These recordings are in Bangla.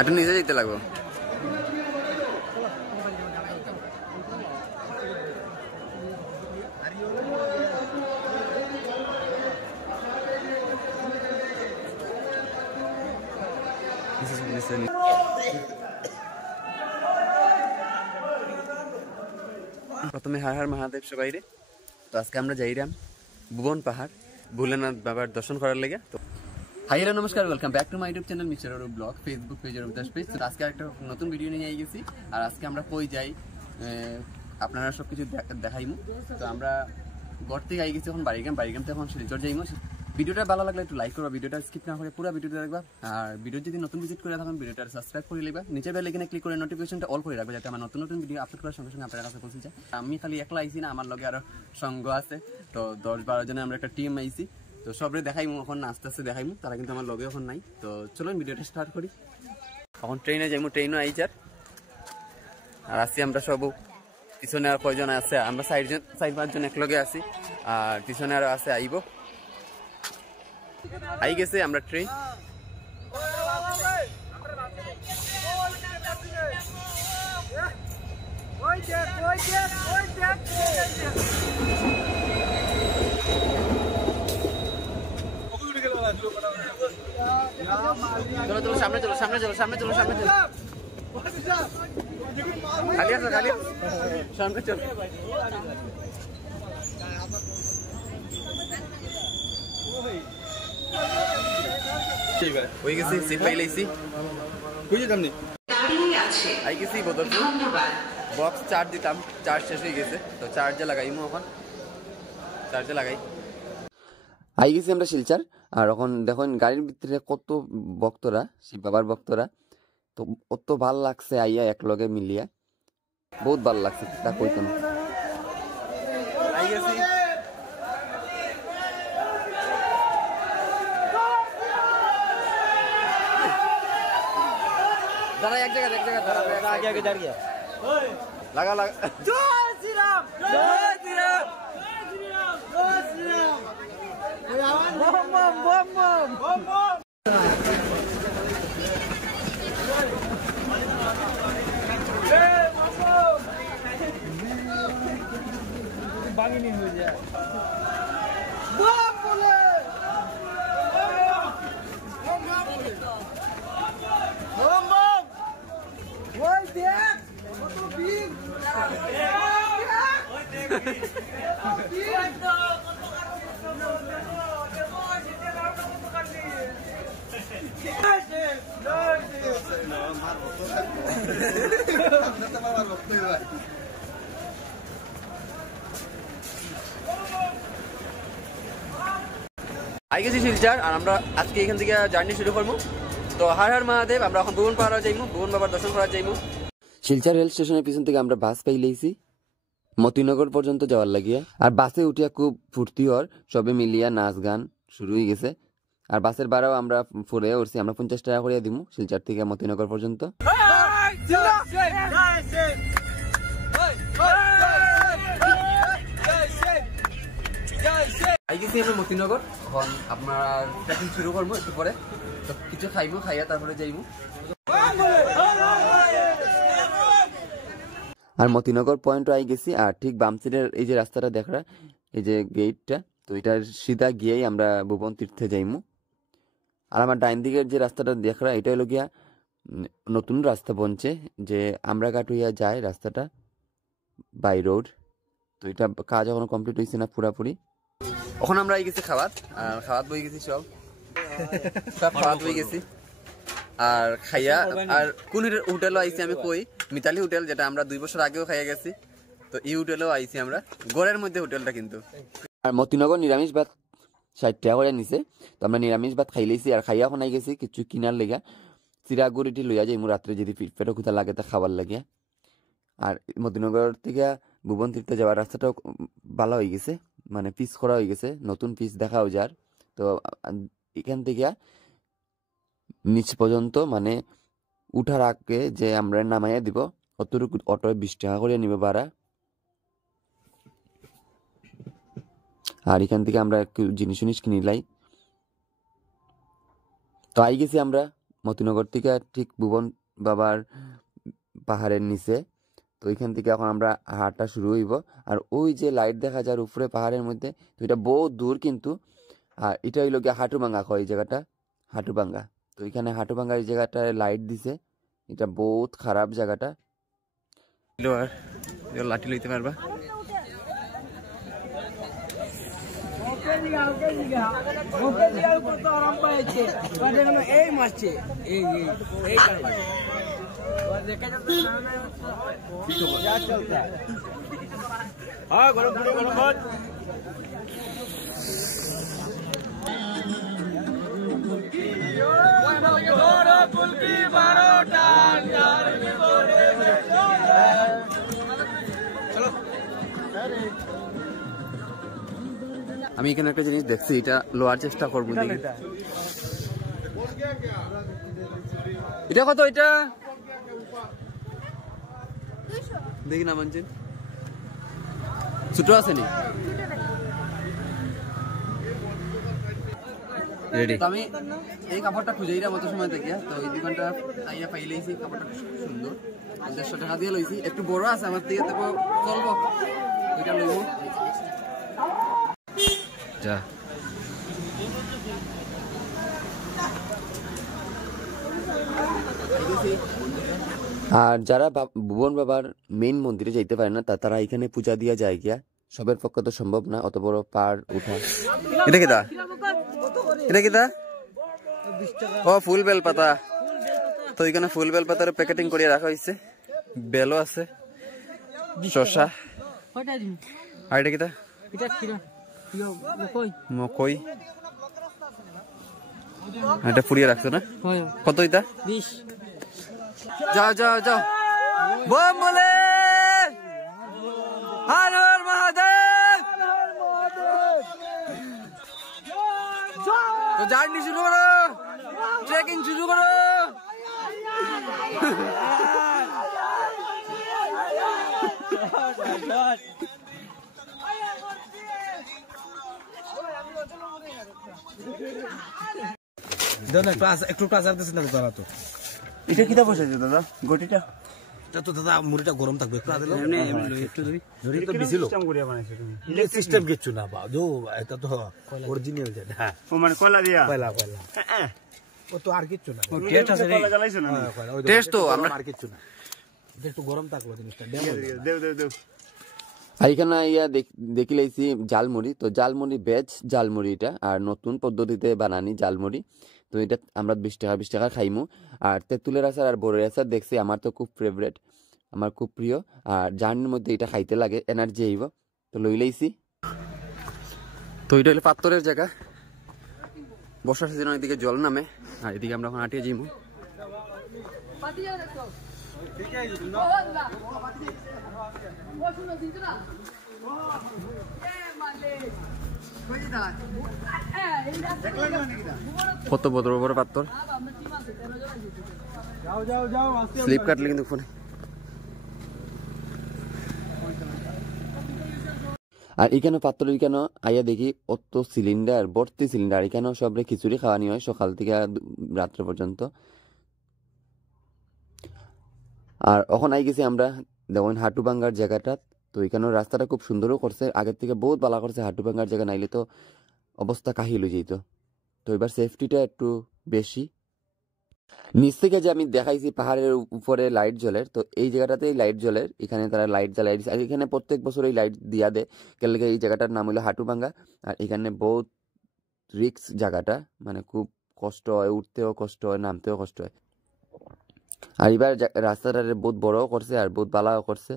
একটু নিজে যেতে লাগবো। প্রথমে হর হর মহাদেব সবাই রে। তো আজকে আমরা যাইরাম ভুবন পাহাড় ভোলেনাথ বাবার দর্শন করার লেগে। তো হাই হ্যালো নমস্কার, welcome back to my YouTube channel mister Arup blog, Facebook page Arup Das page. তো আজকে একটা নতুন ভিডিও নিয়ে গেছি। আর আজকে আমরা কই যাই আপনারা সব কিছু দেখাইমু। তো আমরা ঘর থেকে আই গেছি এখন বাড়িগ্রাম থেকে এখন শিলচর যাইমু। ভিডিওটা ভালো লাগলে একটু লাইক করবা, ভিডিওটা স্কিপ না করে পুরো ভিডিওটা দেখবা। আর ভিডিও যদি নতুন ভিজিট করে থাকেন ভিডিওটা সাবস্ক্রাইব করে নেবা, নিচে বেল আইকনে ক্লিক করে নোটিফিকেশনটা অল করে রাখবে, যাতে আমার নতুন ভিডিও আপলোড করার সঙ্গে সঙ্গে আপনার কাছে পৌঁছে যায়। আমি খালি একলা আইছি না, আমার লগে আরো সঙ্গ আছে। তো 10-12 জনের আমরা একটা টিম আইছি। তো সবরে দেখাইমু, এখন আস্তে আস্তে দেখাইমু, তারা কিন্তু আমার লগে এখন নাই। তো চলুন ভিডিওটা স্টার্ট করি। এখন ট্রেনে যাইমু, ট্রেনও আইচার। আর আসছি আমরা সব, পিছনে আর কয়জন আছে, আমরা 4-5 জন একলগে আছি। আর পিছনে আরো আছে, আইব আই গেছে আমরা ট্রেন। চলো চলো সামনে চলো, সামনে চলো, সামনে চলো, সামনে চলো, খালি আছে, খালি সামনে চলো। হয়ে গেছি, সিট পাই লাইছি, আই গেছি বদরপুর। বক্স চার্জ দিতাম, চার্জ শেষ হয়ে গেছে। তো চার্জে লাগাইমু, এখন চার্জে লাগাই। আই গেছি আমরা শিলচর। আর এখন দেখুন গাড়ির ভিতরে কত ভক্তরা, শিব বাবার ভক্তরা। তো অত ভাল লাগছে আইয়া একলগে মিলিয়া, বহুত ভাল লাগছে, তা কইতাম। আই গেছি দাঁড়া, এক জায়গা দাঁড়া, আগে দাঁড়িয়ে লাগা লাগা। জয় শ্রীরাম, জয় শ্রীরাম, জয় শ্রীরাম, জয় শ্রীরাম, বম বম বম বম বম বম। বাঙিনি হয়ে যায় বম বলে, বম বম। ওই দেখ কত বীর, ওই দেখ আই গেছি শিলচর। আর আমরা আজকে এখান থেকে জার্নি শুরু করবো। তো হর হর মহাদেব, আমরা এখন ভুবন পাহাড় যাইমু, ভুবন বাবার দর্শন করা যাইমু। শিলচর রেল স্টেশনের পিছন থেকে আমরা বাস পাই লইছি মতিনগর পর্যন্ত যাওয়ার লাগিয়া। আর বাসে উঠিয়া খুব ফুর্তি হর, সবে মিলিয়া নাচ গান শুরু হয়ে গেছে। আর বাসের ভাড়াও আমরা ফুরে উঠছি, আমরা 50 টাকা করিয়া দিমু শিলচর থেকে মতিনগর পর্যন্ত। আই গেছি আমরা মতিনগর। এখন আপনার ট্রেকিং শুরু করবো একটু পরে। তো কিছু খাইবো, খাইয়া তারপরে যাইবো। আর মতিনগর পয়েন্ট আই গেছি। আর ঠিক বাম সাইডের এই যে রাস্তাটা দেখা, এই যে গেটটা, তো এটার সিধা গিয়েই আমরা ভুবন তীর্থে যাইমু। আর আমার ডাইন দিকের যে রাস্তাটা দেখা, এটা হলো গিয়া নতুন রাস্তা বনছে, যে আমরাঘাট হইয়া যায় রাস্তাটা, বাই রোড। তো এটা কাজ এখনো কমপ্লিট হয়েছে না পুরাপুরি। এখন আমরা আই গেছি খাওয়াত, আর খাওয়াত বই গেছি সব খাওয়াত বই গেছি। আর খাইয়া, আর কোন হোটেলও আইছি আমি কই, মিতালি হোটেল, যেটা আমরা 2 বছর আগেও খাইয়া গেছি। তো এই হোটেলেও আইছি আমরা, গড়ের মধ্যে হোটেলটা কিন্তু। আর মতিনগর নিরামিষ ভাত 60 টাকা করে নিছে। তো আমরা নিরামিষ ভাত খাই লাইছি। আর খাইয়া এখন আই গেছি কিছু কিনার লেগা, চিরাগুড়িটি লইয়া যাইমু রাত্রে যদি পেটও ক্ষুধা লাগে তা খাবার লাগিয়া। আর মতিনগর থেকে ভুবন তীর্থে যাওয়ার রাস্তাটাও ভালো হয়ে গেছে, মানে পিচ করা হয়ে গেছে, নতুন পিচ দেখাও যার। তো এখান থেকে নিচ পর্যন্ত মানে উঠার আগে যে আমরা নামাইয়া দিব, অতটুকু অটোয় 20 টাকা করে নিবে ভাড়া। আর এখান থেকে আমরা একটু জিনিস কিনিলাই। তো আই গেছি আমরা মতিনগর থেকে ঠিক ভুবন বাবার পাহাড়ের নিচে। তো ওইখান থেকে এখন আমরা হাঁটা শুরু হইব। আর ওই যে লাইট দেখা যায় উপরে পাহাড়ের মধ্যে, তো এটা বহুত দূর কিন্তু। আর এটা হইল গিয়ে হাটুভাঙ্গা কয় এই জায়গাটা, হাটুভাঙ্গা। তো এখানে হাটুভাঙ্গা এই জায়গাটায় লাইট দিছে, এটা বহুত খারাপ জায়গাটা। লাঠি লইতে পারবা? আমি এখানে একটা জিনিস দেখছি, এটা লোয়ার চেষ্টা করবো। এটা কত? এটা দেখি না মানছেন, ছোট আছে নি? আমি এই কাপড়টা খুঁজেইরা মতো সময় থেকে, তো এই দোকানটা তাইয়া পাইলেইছি। কাপড়টা সুন্দর, 150 টাকা দিয়ে লইছি। একটু বড় আছে আমার থেকে, তো চলবো, ওইটা লইব। যা আর যারা ভুবন বাবার মেইন মন্দিরে যাইতে পারে না, তারা এখানে পূজা দিয়া যায় গিয়া। সবের পক্ষে তো সম্ভব না অত বড় পাহাড় উঠা। এটা কিটা? এটা কিটা? ও ফুল বেল পাতা। তো এখানে ফুল বেল পাতার প্যাকেটিং করিয়া রাখা হয়েছে, বেলও আছে, শসা। আর এটা কিটা? মকই। এটা পুড়িয়ে রাখছো না? কত এটা? 20। যাও যাও যাও, বম বলে হর হর মহাদেব। তো জার্নি শুরু করো, ট্রেকিং শুরু করো। একটু প্লাজার দিচ্ছে না দাদা? তো এটা কিটা বসেছে দাদা? গটিটা এটা তো দাদা মুড়িটা গরম থাকবে, একটু সিস্টেম কিচ্ছু না বা এটা তো অরিজিনাল। হ্যাঁ, মানে কয়লা দিয়া, কয়লা কয়লা। ও তো আর কিচ্ছু না, টেস্ট আছে, কয়লা জ্বালাইছো না? টেস্ট তো আমরা আর কিচ্ছু না, একটু গরম থাকলো জিনিসটা। দেও এইখানে ইয়া দেখি লাইছি জালমুড়ি। তো জালমুড়ি ভেজ জালমুড়ি এটা, আর নতুন পদ্ধতিতে বানানি জালমুড়ি। তো এটা আমরা 20 টাকা খাইমু। আর তেঁতুলের আচার আর বড়ের আচার দেখছি, আমার তো খুব ফেভারেট, আমার খুব প্রিয়। আর জার্নির মধ্যে এটা খাইতে লাগে, এনার্জি আইব, তো লই লাইছি। তো এটা হলো পাত্তরের জায়গা, বর্ষার সিজনে এদিকে জল নামে, আর এদিকে আমরা এখন হাঁটিয়ে যাইমু। কত বড় বড় পাথর, স্লিপ কাটলে কিন্তু ফোনে। আর এখানে পাত্রের কেন আইয়া দেখি অত সিলিন্ডার, ভর্তি সিলিন্ডার। এখানেও সবরে খিচুড়ি খাওয়ানি হয় সকাল থেকে রাত্রে পর্যন্ত। আর এখন আই গেছি আমরা দেখুন হাটুভাঙ্গার জায়গাটা। তো এখানেও রাস্তাটা খুব সুন্দরও করছে, আগের থেকে বহুত ভালো করছে। হাটুভাঙ্গার জায়গা নাইলে তো অবস্থা কাহিল হয়ে যেত। তো এবার সেফটিটা একটু বেশি। নিচ থেকে যে আমি দেখাইছি পাহাড়ের উপরে লাইট জ্বলের, তো এই জায়গাটাতেই লাইট জ্বলের। এখানে তারা লাইট জ্বালাই দিচ্ছে, আর এখানে প্রত্যেক বছর এই লাইট দিয়া দেয়। কেন এই জায়গাটার নাম হলো হাটুভাঙ্গা। আর এখানে বহুত রিক্স জায়গাটা, মানে খুব কষ্ট হয়, উঠতেও কষ্ট হয়, নামতেও কষ্ট হয়। আর এবার রাস্তাটা বহুত বড়ও করছে আর বহুত বালাও করছে।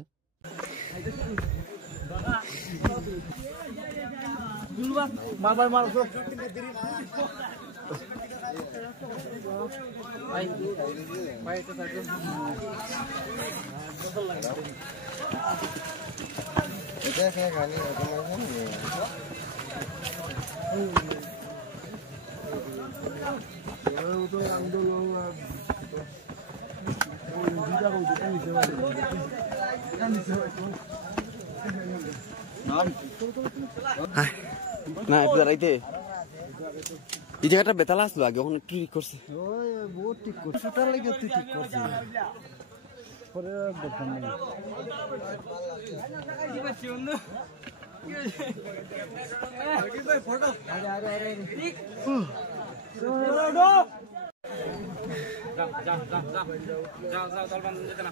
না দাঁড়াইতে এই জায়গাটা বেতালা আসলো আগে, ওখানে কি করছে বহুত ঠিক করছিস সেটার লাগি তুই ঠিক করছিস পরে বলতাম না ফটো আরে আরে আরে ঠিক যাও দল বন্ধ যেতে না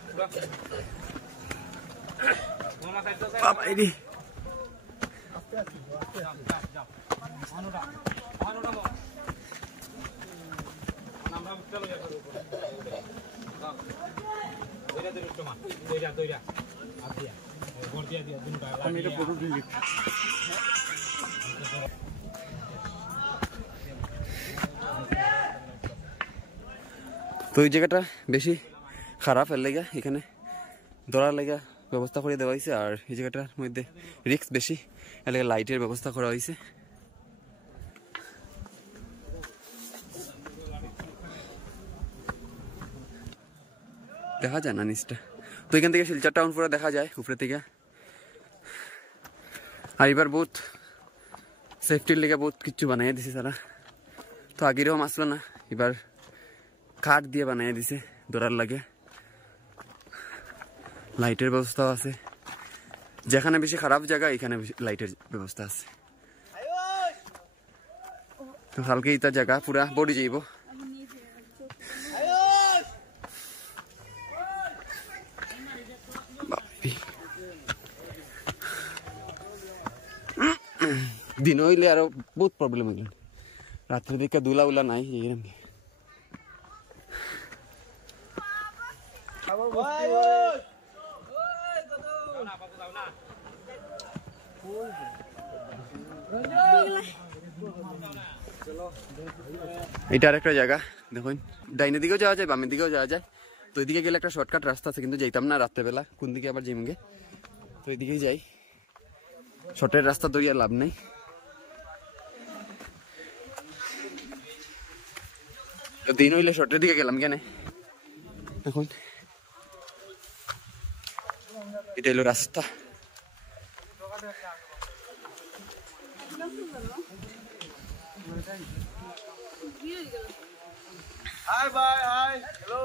মামা সাইড দাও বাবা এডি আস্তে আস্তে যাও অনুরা আমরা চলো যাই যাও দইরা দইরা টমা দইরা আদিয়া গোর দিয়া দুটো আমি এটা ফটো দিই তো এই জায়গাটা বেশি খারাপ এর লেগা এখানে ধরার লেগা ব্যবস্থা করে দেওয়া হয়েছে আর এই জায়গাটার মধ্যে রিস্ক বেশি এর লেগে লাইটের ব্যবস্থা করা হয়েছে দেখা যায় না নিচটা তো এখান থেকে শিলচর টাউন পুরো দেখা যায় উপরে থেকে আর এবার বহুত সেফটির লেগে বহুত কিছু বানিয়ে দিছে তারা তো আগেরও আসলো না এবার কাঠ দিয়ে বানিয়ে দিছে ধরার লাগে লাইটের ব্যবস্থাও আছে যেখানে বেশি খারাপ জায়গা এখানে লাইটের ব্যবস্থা আছে তো কালকে এটা জায়গা পুরা বডি যাইব দিন হইলে আরো বহুত প্রবলেম হইল রাত্রের দিকে দুলা উলা নাই এইরকম এটা আরেকটা জায়গা দেখুন ডাইনের দিকেও যাওয়া যায় বামের দিকেও যাওয়া যায় তো এদিকে গেলে একটা শর্টকাট রাস্তা আছে কিন্তু যাইতাম না রাত্রেবেলা কোন দিকে আবার জিমগে তো এদিকেই যাই শর্টের রাস্তা দইয়া লাভ নেই দিন হইলে শর্টের দিকে গেলাম কেন এখন এটা হলো রাস্তা হাই বাই হাই হ্যালো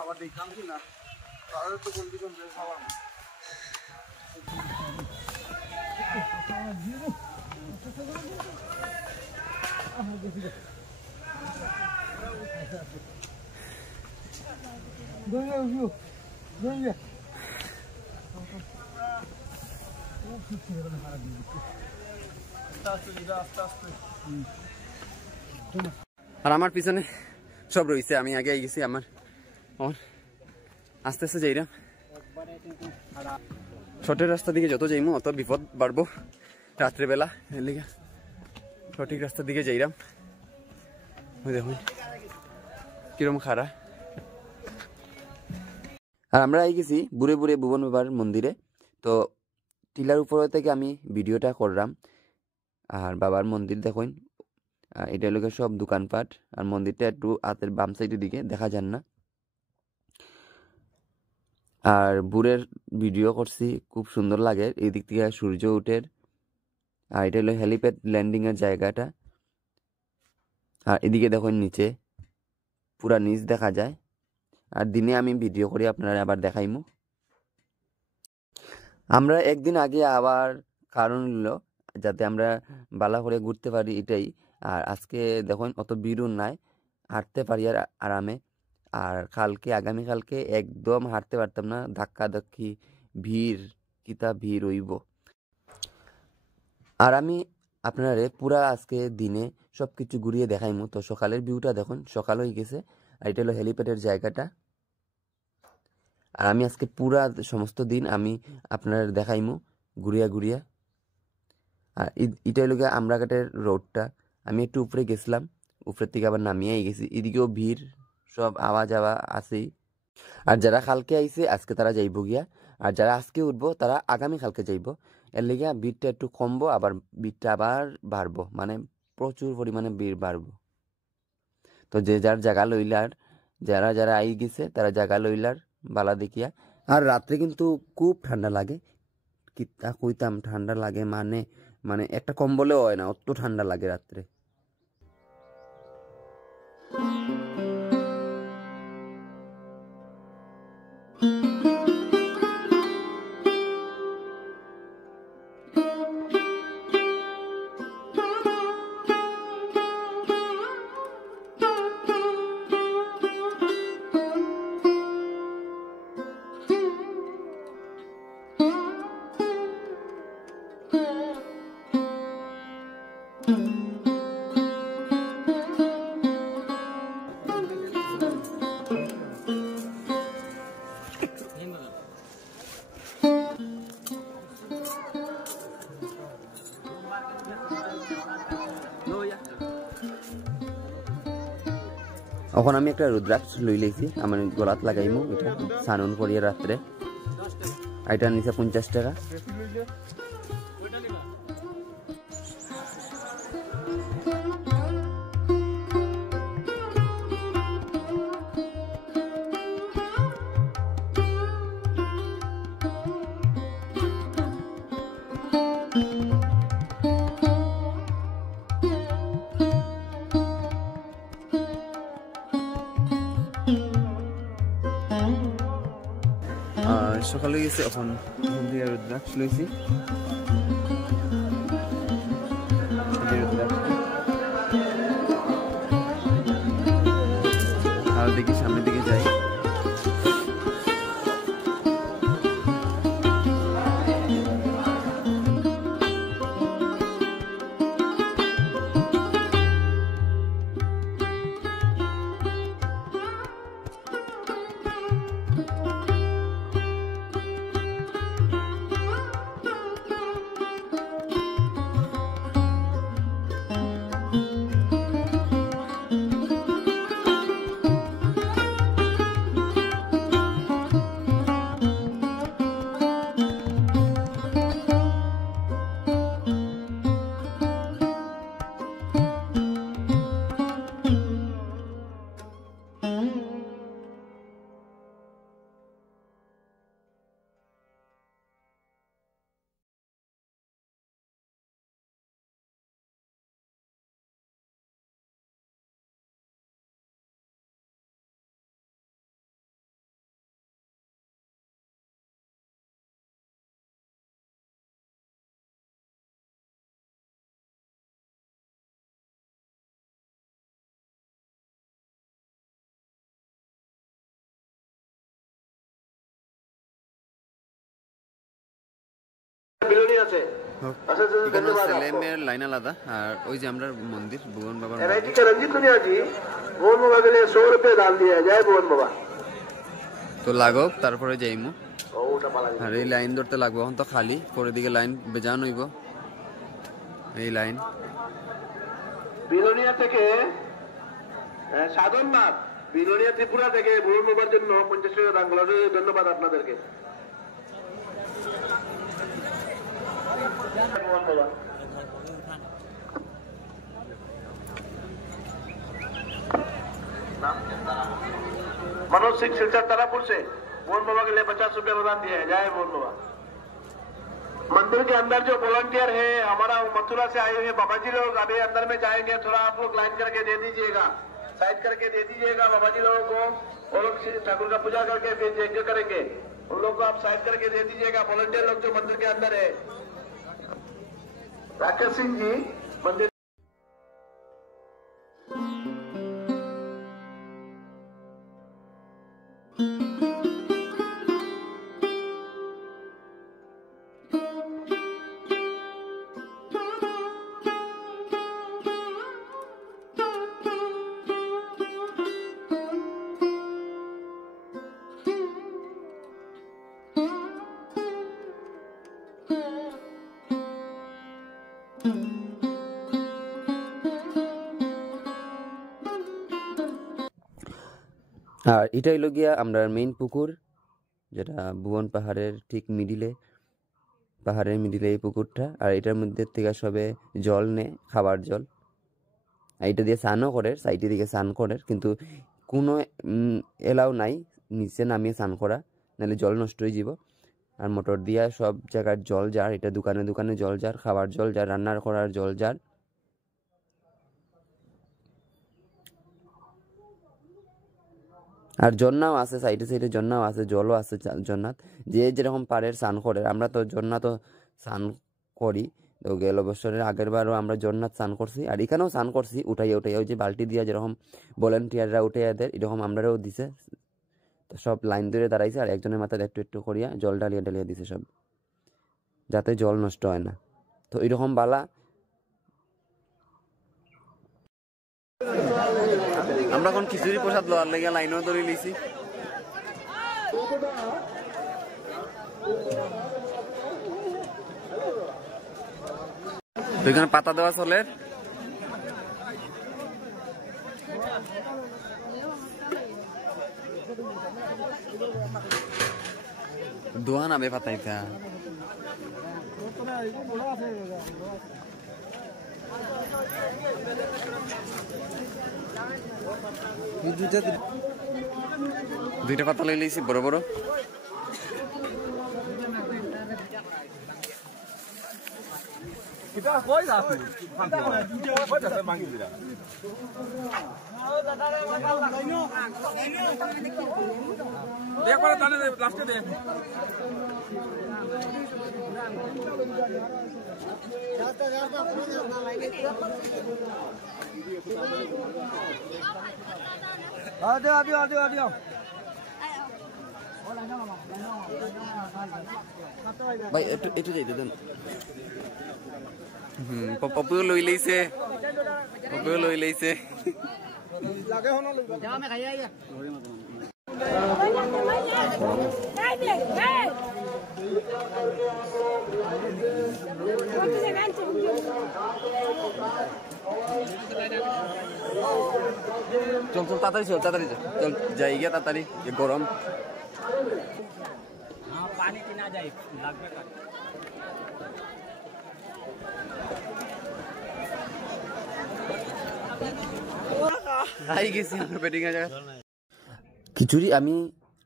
আবার দেখলাম কি না তাহলে তো কোন দিকে খাওয়া আর আমার পিছনে সব রয়েছে আমি আগে গেছি আমার আস্তে আস্তে যাইরাম শর্টের রাস্তা দিকে যত যাইমু অত বিপদ বাড়বো রাত্রেবেলা এর লিগে সঠিক রাস্তার দিকে যাইরাম দেখুন কিরম খারা আর আমরা আই গেছি বুড়ে বুড়ে ভুবন বাবার মন্দিরে তো টিলার উপর থেকে আমি ভিডিওটা করলাম আর বাবার মন্দির দেখুন এটা লোকের সব দোকানপাট আর মন্দিরটা একটু হাতের বাম সাইডের দিকে দেখা যান না আর বুড়ের ভিডিও করছি খুব সুন্দর লাগে এই দিক থেকে সূর্য উঠের আর এটা হলো হেলিপ্যাড ল্যান্ডিং এর জায়গাটা আর এদিকে দেখুন নিচে পুরা নিচ দেখা যায় আর দিনে আমি ভিডিও করি আপনারা আবার দেখাইমু আমরা একদিন আগে আবার কারণ হলো যাতে আমরা বালা করে ঘুরতে পারি এটাই আর আজকে দেখুন অত ভিড়ও নাই হাঁটতে পারি আর আরামে আর কালকে আগামীকালকে একদম হাঁটতে পারতাম না ধাক্কা ধাক্কি ভিড় কিতা ভিড় হইব আর আমি আপনারে পুরা আজকে দিনে সব কিছু ঘুরিয়ে দেখাইমু তো সকালের ভিউটা দেখুন সকাল হয়ে গেছে আর এটা হলো হেলিপ্যাডের জায়গাটা আর আমি আজকে পুরা সমস্ত দিন আমি আপনার দেখাইমু ঘুরিয়া ঘুরিয়া আর এটা হলো আমরাঘাটের রোডটা আমি একটু উপরে গেছিলাম উপরের থেকে আবার নামিয়ে গেছি এদিকেও ভিড় সব আওয়া যাওয়া আছেই আর যারা কালকে আইছে আজকে তারা যাইব গিয়া আর যারা আজকে উঠবো তারা আগামী কালকে যাইব এর লেগে ভিড়টা একটু কমবো আবার ভিড়টা আবার বাড়বো মানে প্রচুর পরিমাণে ভিড় বাড়বো তো যে যার জায়গা লইলার যারা যারা আই গেছে তারা জায়গা লইলার বালা দেখিয়া আর রাত্রে কিন্তু খুব ঠান্ডা লাগে কিতা কইতাম ঠান্ডা লাগে মানে মানে একটা কম্বলেও হয় না, অত ঠান্ডা লাগে রাত্রে। এখন আমি একটা রুদ্রাক্ষ লই লেছি, আমার গলাত লাগাইমু, এটা সানুন করিয়া রাত্রে। এটা নিচে 50 টাকা। সকালে গেছি, এখন রুদ্রাক্ষ লইছি। আর দেখি সামনের দিকে যাই। ছেলেমেয়ের লাইন আলাদা। আর ওই যে আমরা মন্দির ভুবন বাবার রঞ্জিত দুনিয়াজি ভুবন বাবা গেলে 100 রুপিয়া দান দিয়ে যায় ভুবন বাবা তো লাগো, তারপরে যাইমু। আর এই লাইন ধরতে লাগবো, এখন তো খালি পরের দিকে লাইন বেজান হইব। এই লাইন বিলোনিয়া থেকে সাধননাথ, বিলোনিয়া ত্রিপুরা থেকে ভুবন বাবার জন্য 50 টাকা দান করলো। ধন্যবাদ আপনাদেরকে। मनोज सिंह सिलचर तारापुर से मोहन बाबा के लिए 50 रुपया अनुदान दिया है। जय मोहन बाबा। मंदिर के अंदर जो वॉलंटियर है हमारा मथुरा से आए हुए बाबा जी लोग अभी अंदर में जाएंगे, थोड़ा आप लोग लाइन करके दे दीजिएगा, साइड करके दे दीजिएगा बाबा जी लोगों को। वो लोग ठाकुर का पूजा करके फिर यज्ञ करेंगे, उन लोग को आप साइड करके दे दीजिएगा। वॉलंटियर लोग जो मंदिर के अंदर है। राकेश सिंह जी मंदिर আর এটা হইল গিয়া আমরা মেইন পুকুর, যেটা ভুবন পাহাড়ের ঠিক মিডিলে, পাহাড়ের মিডিলে এই পুকুরটা। আর এটার মধ্যে থেকে সবে জল নেয়, খাবার জল। আর এটা দিয়ে স্নানও করে, সাইডে দিকে স্নান করে, কিন্তু কোনো এলাও নাই নিচে নামিয়ে স্নান করা, নাহলে জল নষ্ট হয়ে যাব। আর মোটর দিয়া সব জায়গার জল যার, এটা দোকানে দোকানে জল যার, খাবার জল যার, রান্নার করার জল যার। আর ঝর্ণাও আছে সাইডে সাইডে, ঝর্ণাও আছে, জলও আছে ঝর্ণাত। যে যেরকম পারে স্নান করে, আমরা তো ঝর্ণা তো স্নান করি। তো গেল বছরের আগের বারও আমরা ঝর্ণাত স্নান করছি, আর এখানেও স্নান করছি উঠাইয়া উঠাইয়া, ওই যে বালতি দিয়া যেরকম ভলেন্টিয়াররা উঠাইয়া দেয় এরকম আমরাও দিছে। তো সব লাইন ধরে দাঁড়াইছে, আর একজনের মাথায় একটু একটু করিয়া জল ঢালিয়া ঢালিয়া দিছে সব, যাতে জল নষ্ট হয় না। তো এরকম বালা আমরা এখন খিচুড়ি প্রসাদ লওয়ার লেগে লাইনও ধরে লিছি। তো এখানে পাতা দেওয়া চলে, দোয়া নামে পাতাইতা দুইটা পাতা লই লইছি বড় বড়। ভাই একটু একটু যাইতে দেন। পপুও লই লইছে, পপুও লই লইছে। চল চল তাড়াতাড়ি চল, তাড়াতাড়ি চল, যাই গিয়া তাড়াতাড়ি, গরম। পানি কিনা যায় লাগবে। খিচুড়ি আমি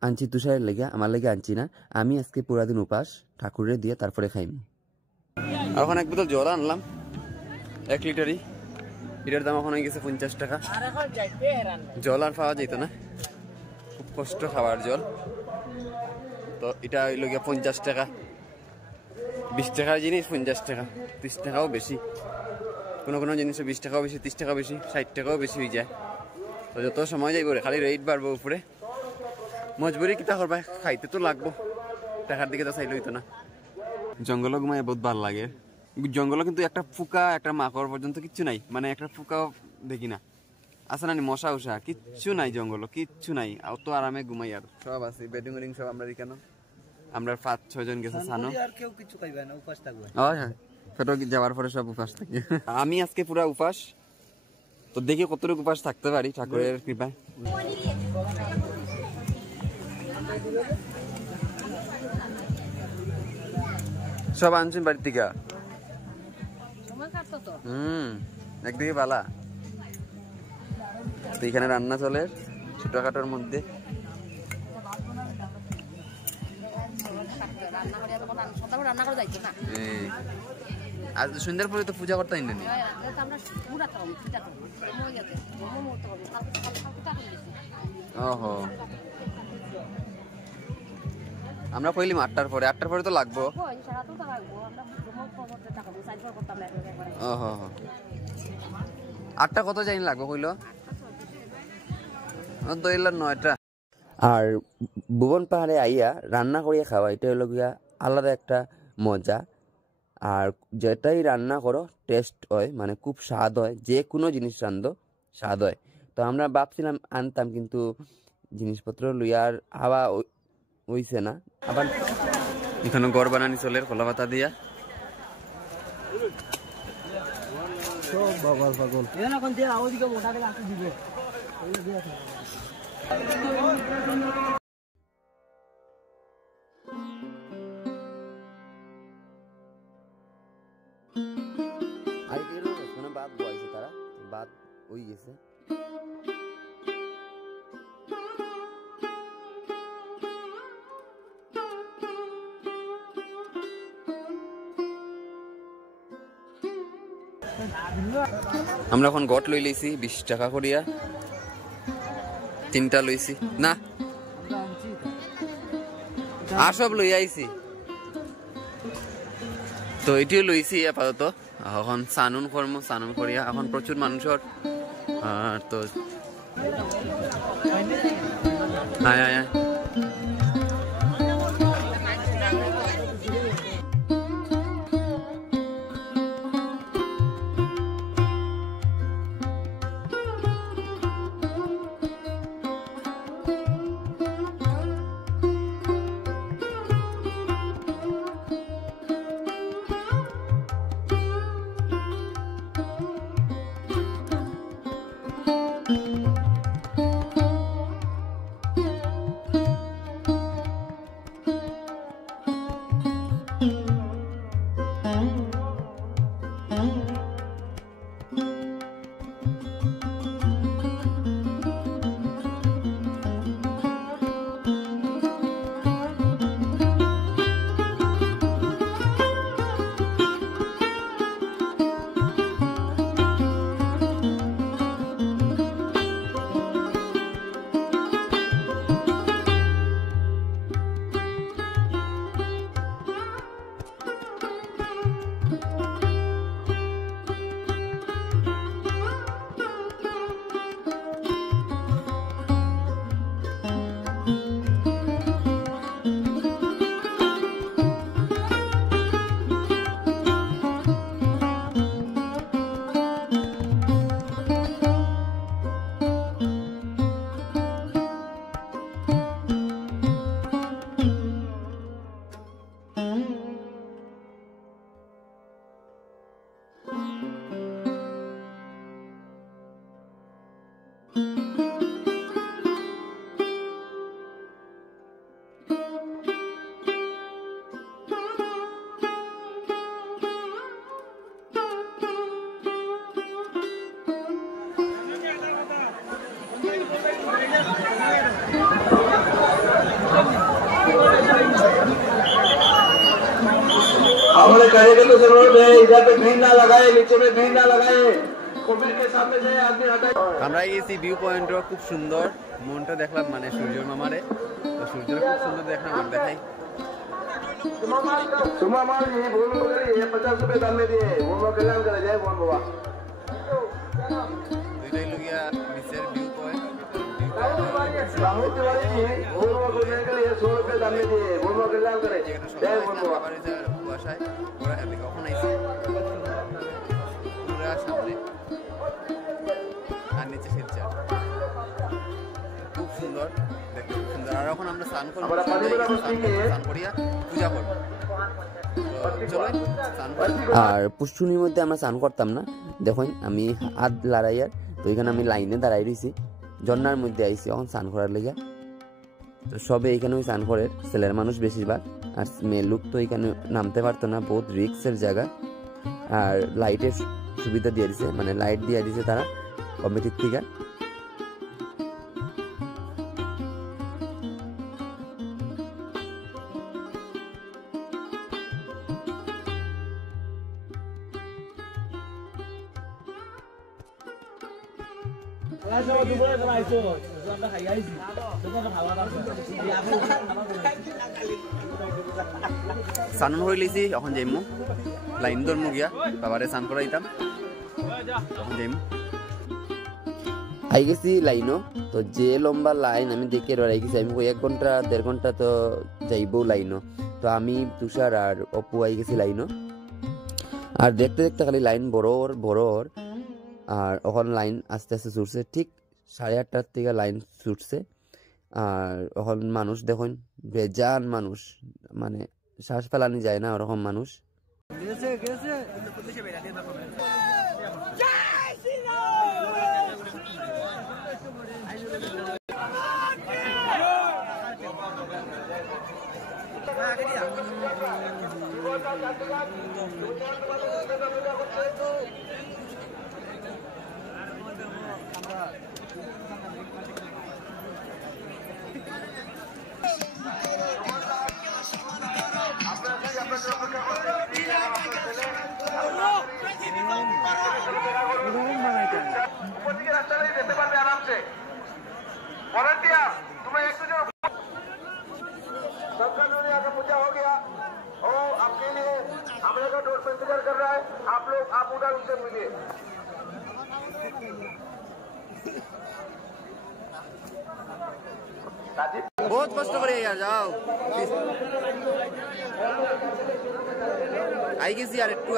আনছি তুষারের লেগে, আমার লেগে আনছি না। আমি আজকে পুরা দিন উপাস, ঠাকুরের দিয়ে তারপরে খাইম। এখন এক বোতল জল আনলাম 1 লিটারই, এটার দাম এখন হয়ে গেছে 50 টাকা। জল আর পাওয়া যেত না, খুব কষ্ট খাওয়ার জল। তো এটা হইল গিয়া 50 টাকা, 20 টাকার জিনিস 50 টাকা, 30 টাকাও বেশি। কোনো কোনো জিনিসে 20 টাকাও বেশি, 30 টাকাও বেশি, 60 টাকাও বেশি হয়ে যায়। তো যত সময় যাইব খালি রেট বাড়বো উপরে, মজবুরি কিতা করবা, খাইতে তো লাগবো, টাকার দিকে তো চাইলে হইতো না। জঙ্গল ঘুমায় বহুত ভালো লাগে। জঙ্গলে কিন্তু একটা ফুকা একটা মাকড় পর্যন্ত কিচ্ছু নাই, মানে একটা ফুকাও দেখি না। আছে না মশা উষা কিচ্ছু নাই, জঙ্গল কিচ্ছু নাই, অত আরামে ঘুমাই। আর সব আছে বেডিং উডিং সব আমরা কেন, আমরা 5-6 জন গেছে সানো, আর কেউ কিছু খাইবে না, উপাস থাকবে। হ্যাঁ ফটো যাওয়ার পরে সব উপাস থাকি। আমি আজকে পুরা উপাস, তো দেখি কতটুকু উপাস থাকতে পারি ঠাকুরের কৃপায়। সব আনছেন বাড়ির থেকে, একদিকে বালা। তো এখানে রান্না চলে ছোটখাটোর মধ্যে। আজ সন্ধ্যার পরে তো পূজা করতে না, ওহো আমরা কইলাম 8টার পরে, 8টার পরে তো লাগবো। ওহো 8টা কত জানি লাগবো কইলো, 9টা। আর ভুবন পাহাড়ে আইয়া রান্না করিয়া খাওয়া, এটা হলো গিয়া আলাদা একটা মজা। আর যেটাই রান্না করো টেস্ট হয়, মানে খুব স্বাদ হয়, যে কোনো জিনিস রান্ধো স্বাদ হয়। তো আমরা ভাবছিলাম আনতাম, কিন্তু জিনিসপত্র লইয়ার হাওয়া হইছে না। আবার এখানে গড় বানানি চলে কলা পাতা দিয়া। বাদ বয়াইছে তারা, বাদ হয়ে গেছে। আমরা এখন গট লই লইছি 20 টাকা করিয়া, 3টা লইছি না আর সব লই আইছি। তো এটিও লইছি আপাতত। এখন সানুন কর্ম, সানুন করিয়া এখন প্রচুর মানুষের তো আয় আয় हमारे कहने की जरूरत है, इधर पे भीड़ ना लगाए, नीचे में भीड़ ना लगाए, कोविड के सामने से आदमी हटाए। আমরা গেছি ভিউ পয়েন্টও খুব সুন্দর, মনটা দেখলাম মানে সূর্যের মামারে, তো সূর্যের খুব সুন্দর দেখলাম। আর দেখাই सुमा माल जी बोल ये 50 रुपए दाम में दिए, वो कल्याण करे जाए बोल बाबा। দুইটাই লগিয়া নিচের ভিউ পয়েন্ট। राहुल तिवारी जी बोल को लेने के लिए 100 रुपए दाम में दिए, बोल कल्याण करे जय बोल बाबा। কুয়াশায় ওরা এদিকে কখন আইছে পুরা সামনে, আর নিচে শিলচর খুব সুন্দর দেখতে, খুব সুন্দর। আর এখন আমরা স্নান করবো, স্নান করিয়া পূজা করবো। আর পুষ্কুনির মধ্যে আমরা স্নান করতাম না, দেখুন আমি হাত লড়াইয়ার, তো এখানে আমি লাইনে দাঁড়াই রয়েছি, ঝর্নার মধ্যে আইছি এখন স্নান করার লেগে। তো সবে এখানে স্নান করে, ছেলের মানুষ বেশিরভাগ, আর মেয়ে লোক তো এখানে নামতে পারতো না, বহুত রিক্সের জায়গা। আর লাইটের সুবিধা দিয়ে দিছে, মানে লাইট দিয়ে দিছে তারা কমিটির থেকে। স্নান করে লিছি, এখন যাইমু লাইন ধরমু গিয়া, বাবারে স্নান করাইতাম, তখন যাইমু। আই গেছি লাইনও, তো যে লম্বা লাইন আমি দেখে রয়ে গেছি, আমি 1 ঘন্টা 1.5 ঘন্টা তো যাইবো লাইনও। তো আমি তুষার আর অপু আই গেছি লাইনও, আর দেখতে দেখতে খালি লাইন বড়। আর এখন লাইন আস্তে আস্তে ছুটছে, ঠিক 8:30 থেকে লাইন ছুটছে। আর এখন মানুষ দেখুন, বেজান মানুষ, মানে শ্বাস ফেলানি যায় না ওরকম মানুষ। से मिलिए। बहुत कष्ट करे यार जाओ आई गेছি আরেকটু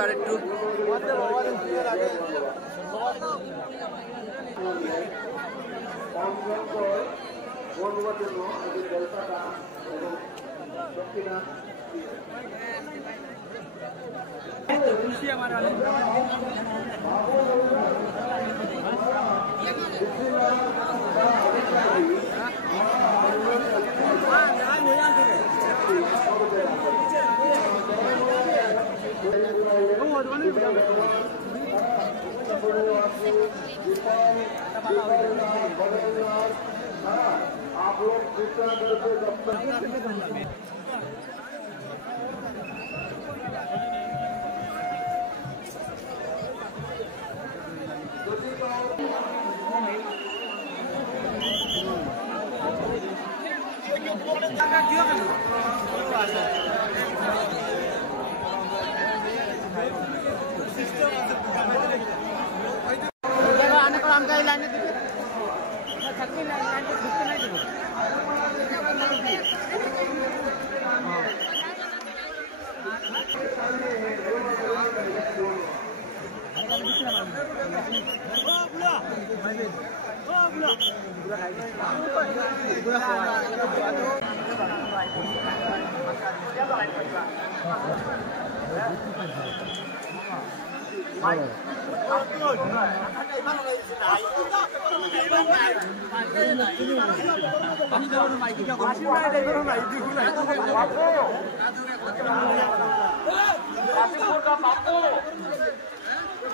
आप लोग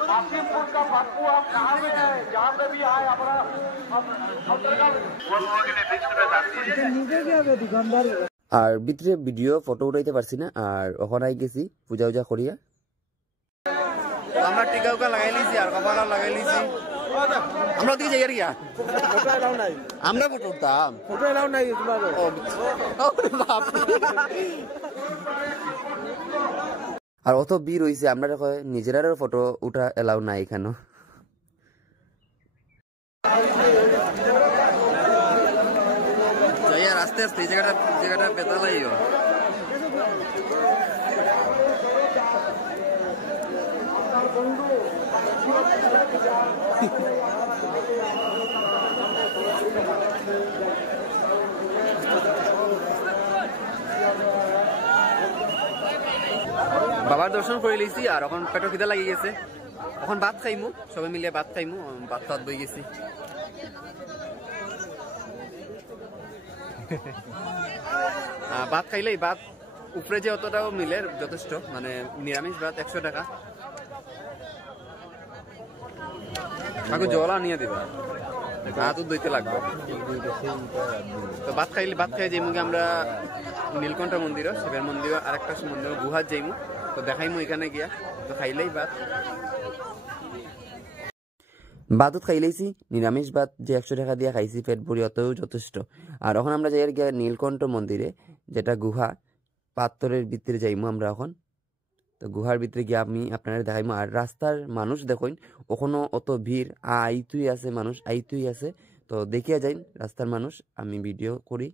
काशीपुर का बापू आप कहाँ में है? जहाँ पे भी आए अपना আর ভিতরে ভিডিও ফটো উঠাইতে পারছি না আর ওখানে আই গেছি পূজা উজা করিয়া আমরা টিকা উকা লাগাই লিছি আর কপালা লাগাই লিছি আমরা ওদিকে যাই আর গিয়া আমরা ফটো উঠতাম ফটো এলাও নাই আর অত ভিড় হইছে আমরা নিজেরারও ফটো উঠা এলাও নাই এখানে যাই আর আস্তে আস্তে এই জায়গাটা পেতালাইও বাবার দর্শন করে লিছি আর এখন পেটো খিদা লাগি গেছে এখন ভাত খাইমু সবাই মিলে ভাত খাইমু ভাত ভাত বই গেছি ভাত খাইলেই ভাত উপরে যে অতটাও মিলে যথেষ্ট মানে নিরামিষ ভাত 100 টাকা কাকু জল আনিয়ে দিবা ভাতও দইতে লাগবে তো ভাত খাই যাইমু আমরা নীলকণ্ঠ মন্দির শিবের মন্দির আর একটা মন্দির গুহাত যাইমু তো দেখাইমু এখানে গিয়া তো খাইলেই ভাতও খাইলেইছি নিরামিষ ভাত যে 100 টাকা দিয়ে খাইছি পেট ভরি অতও যথেষ্ট আর এখন আমরা যাই গিয়া নীলকণ্ঠ মন্দিরে যেটা গুহা পাথরের ভিতরে যাইমু আমরা এখন তো গুহার ভিতরে গিয়ে আমি আপনারা দেখাইমু আর রাস্তার মানুষ দেখুন ওখানে অত ভিড় আইতুই আছে মানুষ আইতুই আছে তো দেখিয়া যাইন রাস্তার মানুষ আমি ভিডিও করি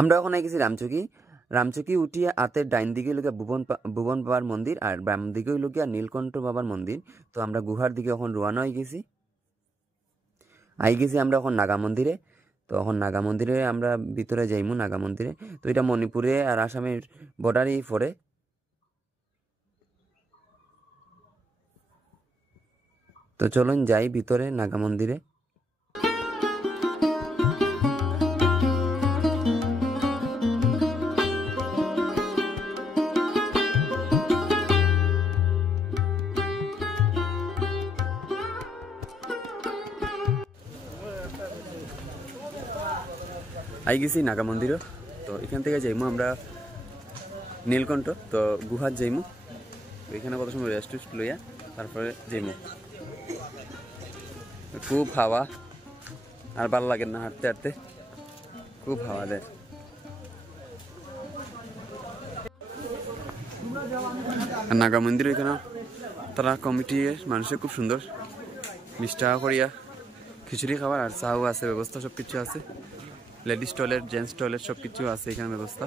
আমরা ওখানে গেছি রামচকি উঠিয়ে হাতের ডাইন দিকে হইল ভুবন বাবার মন্দির আর বাম দিকে হইল গিয়া নীলকণ্ঠ বাবার মন্দির। তো আমরা গুহার দিকে এখন রওনা হয়ে গেছি। আমরা এখন নাগা মন্দিরে। তো এখন নাগা মন্দিরে আমরা ভিতরে যাইমু নাগা মন্দিরে। তো এটা মণিপুরে আর আসামের বর্ডারই পড়ে। তো চলুন যাই ভিতরে নাগা মন্দিরে। গেছি নাগা মন্দিরও। তো এখান থেকে যাইমু আমরা নীলকণ্ঠ। তো গুহার যাইমু। এখানে কত সময় রেস্ট লইয়া তারপরে যাইমু। খুব হাওয়া আর ভালো লাগে না হাঁটতে হাঁটতে, খুব হাওয়া দেয়। নাগা মন্দির এখানে তারা কমিটির মানুষের খুব সুন্দর মিষ্টা করিয়া খিচুড়ি খাবার আর চাও আছে, ব্যবস্থা সব কিছু আছে। লেডিস টয়লেট, জেন্টস টয়লেট সব কিছু আছে এখানে ব্যবস্থা।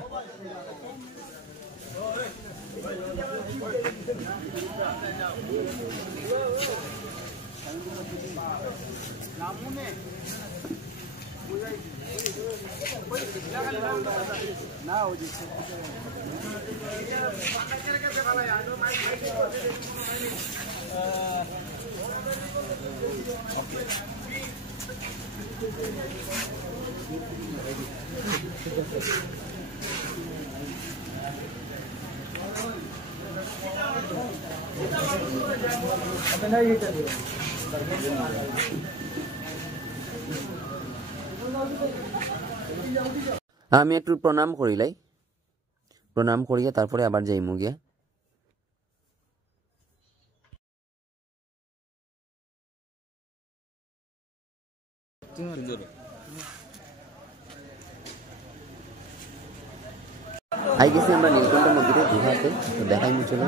আমি একটু প্রণাম করিলাই, প্রণাম করিয়া তারপরে আবার যাইমু গিয়া। গেছি আমরা নীলকণ্ঠ মন্দিরে গুহাতে। তো দেখাই চলো।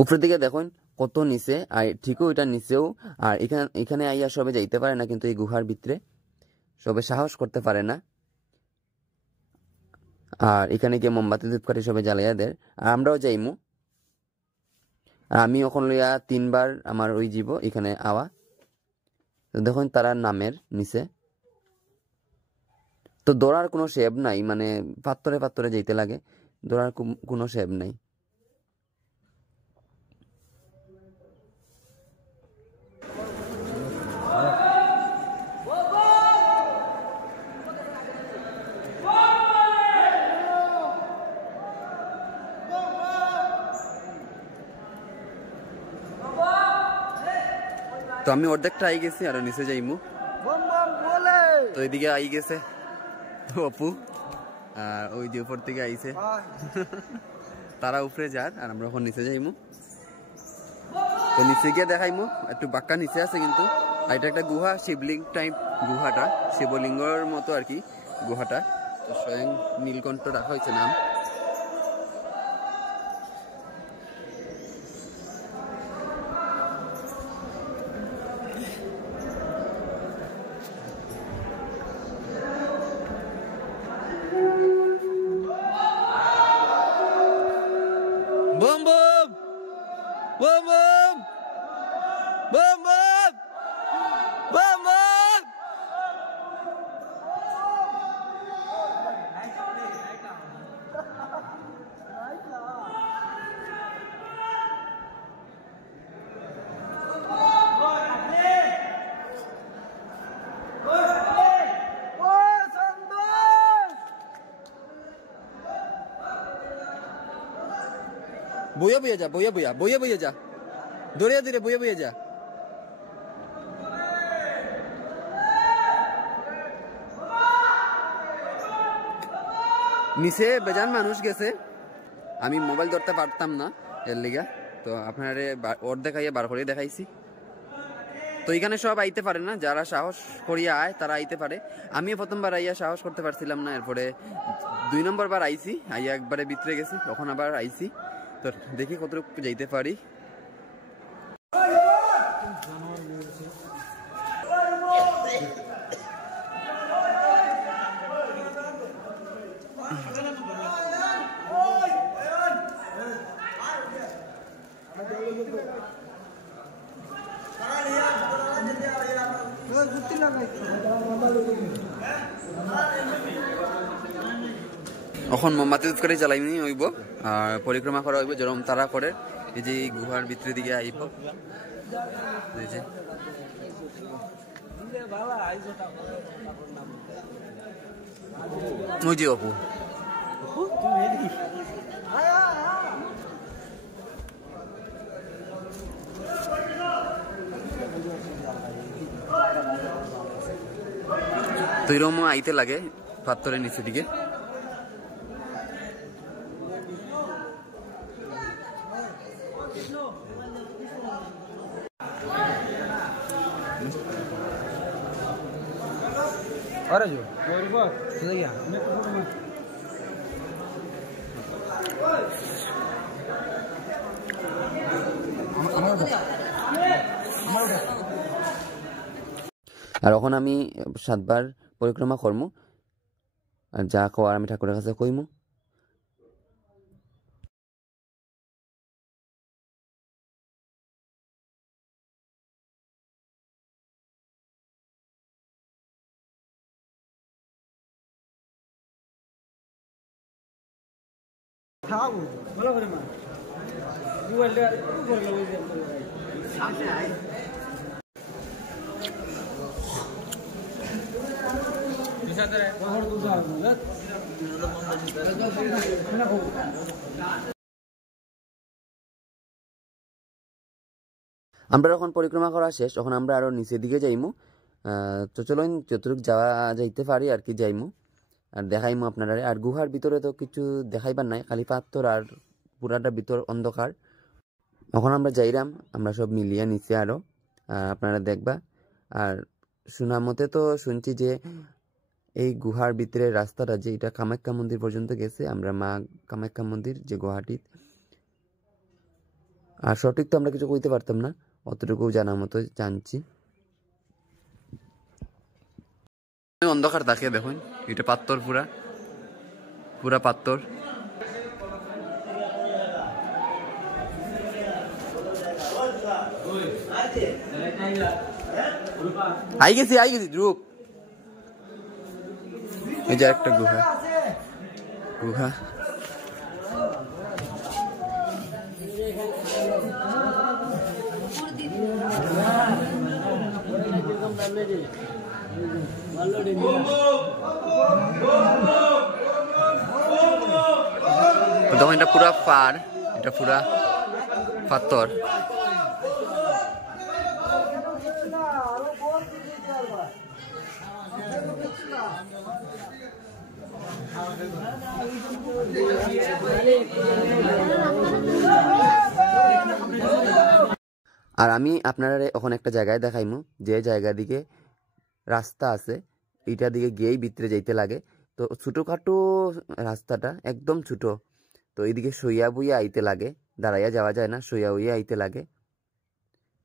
উপরের দিকে দেখুন কত নিচে, আর ঠিকও এটা নিচেও। আর এখানে আইয়া সবে যাইতে পারে না, কিন্তু এই গুহার ভিতরে সবে সাহস করতে পারে না। আর এখানে গিয়ে মোমবাতি ধূপকাঠি সবে জ্বালাইয়া দেয়। আর আমরাও যাইমু। আর আমি ওখান লইয়া 3 বার আমার ওই জীব এখানে আওয়া। তো দেখুন তারা নামের নিচে তো দৌড়ার কোনো শেপ নাই, মানে পাত্তরে পাত্তরে যাইতে লাগে, দৌড়ার কোনো শেপ নাই। তো আমি অর্ধেকটা আই গেছি আর নিচে যাইমু। তো এইদিকে আই গেছে অপু, আর ওই যে উপর থেকে আইছে তারা উপরে যার, আর আমরা এখন নিচে যাইমু। তো নিচে গিয়ে দেখাইমু, একটু বাক্কা নিচে আছে কিন্তু। আর এটা একটা গুহা, শিবলিঙ্গ টাইপ গুহাটা, শিবলিঙ্গর মতো আর কি গুহাটা। তো স্বয়ং নীলকণ্ঠ রাখা হয়েছে নাম। Boom boom! Boom boom! Boom boom! Boom boom! बोया बोया जा, बोया बोया, बोया बोया जा, दौड़िया धीरे बोया बोया जा। নিচে বেজান মানুষ গেছে, আমি মোবাইল ধরতে পারতাম না এর লিগা, তো আপনারে ওর দেখাইয়া বার করে দেখাইছি। তো এখানে সব আইতে পারে না, যারা সাহস করিয়া আয় তারা আইতে পারে। আমিও প্রথমবার আইয়া সাহস করতে পারছিলাম না, এরপরে 2 নম্বর বার আইছি, আইয়া একবারে ভিতরে গেছি, তখন আবার আইছি। তো দেখি কতটুকু যাইতে পারি। এখন মোমবাতি করে জ্বালাইনি হইব আর পরিক্রমা করা হইব যেরকম তারা করে। এই যে গুহার ভিতরের দিকে আইব, এই যে ওই যে অপু তো এরকম আইতে লাগে পাথরের নিচের দিকে। अरे जो सही है আর এখন আমি 7 বার পরিক্রমা করবো, আর যা কওয়ার আমি ঠাকুরের কাছে কইমু। ভালো করে মা মোবাইলটা করে লও এই আমরা যখন পরিক্রমা করা শেষ তখন আমরা আরো নিচের দিকে যাইমু। তো চলুন যতটুকু যাওয়া যাইতে পারি আর কি যাইমু, আর দেখাইমু আপনারা। আর গুহার ভিতরে তো কিছু দেখাইবার নাই, খালি পাথর আর পুরাটা ভিতর অন্ধকার। এখন আমরা যাইরাম, আমরা সব মিলিয়ে নিচে আরো আপনারা দেখবা। আর শোনা মতে তো শুনছি যে এই গুহার ভিতরে রাস্তাটা যে এটা কামাখ্যা মন্দির পর্যন্ত গেছে, আমরা মা কামাখ্যা মন্দির যে গুয়াহাটির। আর সঠিক তো আমরা কিছু কইতে পারতাম না, অতটুকু জানা মতো জানছি। অন্ধকার থাকে দেখুন, এটা পাথর, পুরা পুরা পাথর। আই গেছি রূপ। এই যে একটা গুহা, গুহা দেখুন, এটা পুরা পার, এটা পুরা পাথর। আর আমি আপনারা এখন একটা জায়গায় দেখাইমু, যে জায়গা দিকে রাস্তা আছে এইটার দিকে গিয়েই ভিতরে যাইতে লাগে। তো ছোটোখাটো রাস্তাটা একদম ছোটো, তো এইদিকে সইয়া বইয়া আইতে লাগে, দাঁড়াইয়া যাওয়া যায় না, সইয়া বইয়া আইতে লাগে।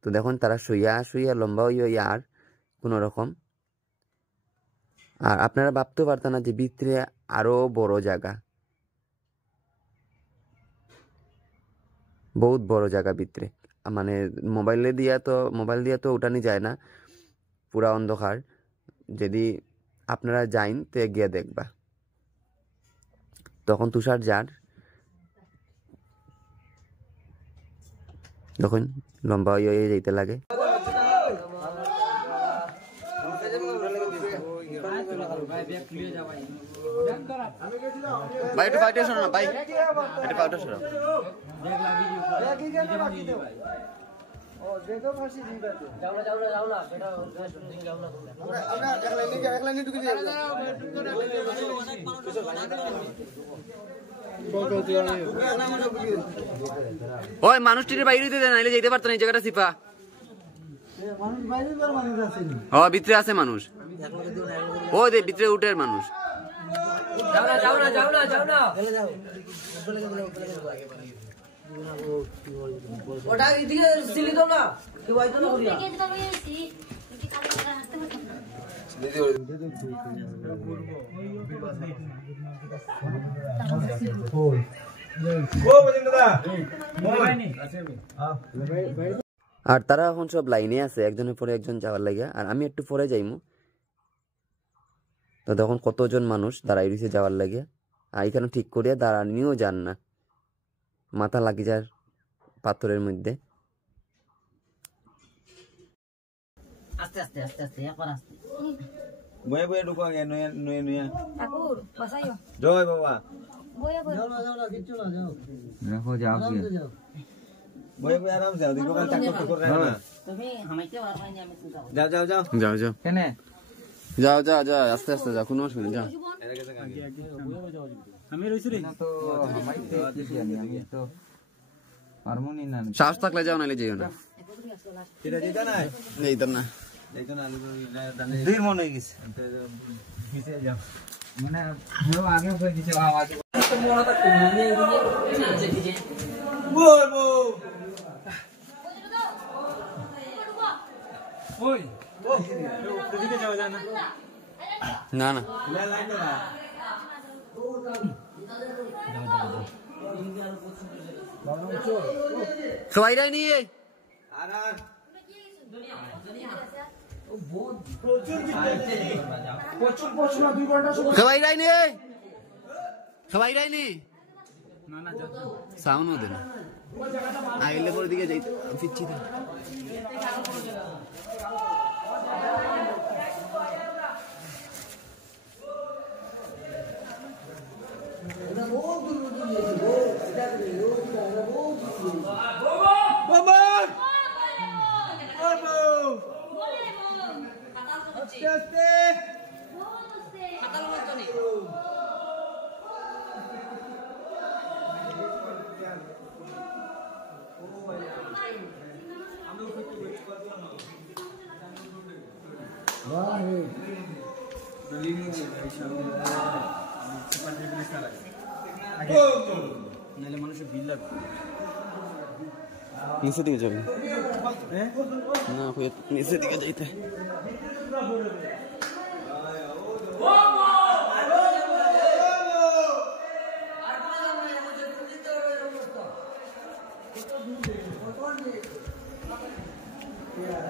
তো দেখুন তারা সইয়া লম্বা হইয়া আর কোনো রকম। আর আপনারা ভাবতে পারতেন না যে ভিতরে আরো বড় জায়গা, বহুত বড় জায়গা ভিতরে, মানে মোবাইল দিয়া তো উঠানি যায় না, পুরা অন্ধকার। যদি আপনারা যাইন তো গিয়ে দেখবা, তখন তুষার যার তখন লম্বা হয়ে যাইতে লাগে। ভাই একটু পাউটা সরাও না ভাই, একটু পাউটা সরাও। ওই মানুষটির বাইরে দিতে দেন, নাইলে যেতে পারতো না এই জায়গাটা সিপা। ও ভিতরে আছে মানুষ, ও দে ভিতরে উঠে মানুষ। আর তারা এখন সব লাইনে আছে, একজনের পরে একজন যাওয়ার লাগিয়া, আর আমি একটু পরে যাইমু। তো তখন কতজন মানুষ দাঁড়াই রয়েছে যাওয়ার লাগিয়া, আর এখানে ঠিক করিয়া দাঁড়ানিও যান না, মাথা লাগি যার পাথরের মধ্যে। আস্তে আস্তে আস্তে আস্তে এখন আস্তে বয়ে বয়ে ঢুকো আগে নয়া নয়া নয়া ঠাকুর বাসাইও জয় বাবা বয়ে বয়ে দেখো যাও কি বয়ে বয়ে আরাম যাও দেখো কাল টাক টক করে না তুমি হামাইতে পারবে না আমি চিন্তা যাও যাও যাও যাও যাও কেনে যাও যাও যাও আস্তে আস্তে যাও, কোনো অসুবিধা নেই, যাও। আমি রইছি রে তো হামাইতে দিছি আমি তো হারমোনি না সাহস থাকলে যাও, নাইলে যেও না। এটা যেটা না এইটা না, দেখো না দুই মন হয়ে গেছে পিছে যাও মানে হেও আগে কই দিছে আওয়াজ তো মনে থাকতো না আমি এদিকে আছে দিকে বল বল ওই ওদিকে যাওয়া যায় না না না লাইন না সবাই রাইনি আর সবাই রাইনি সবাই রাইনি না না যাও সাউন্ড দে না, আইলে পরে দিকে যাই ফিরছি। নিচের দিকে যাবে না, নিচের দিকে যাইতে।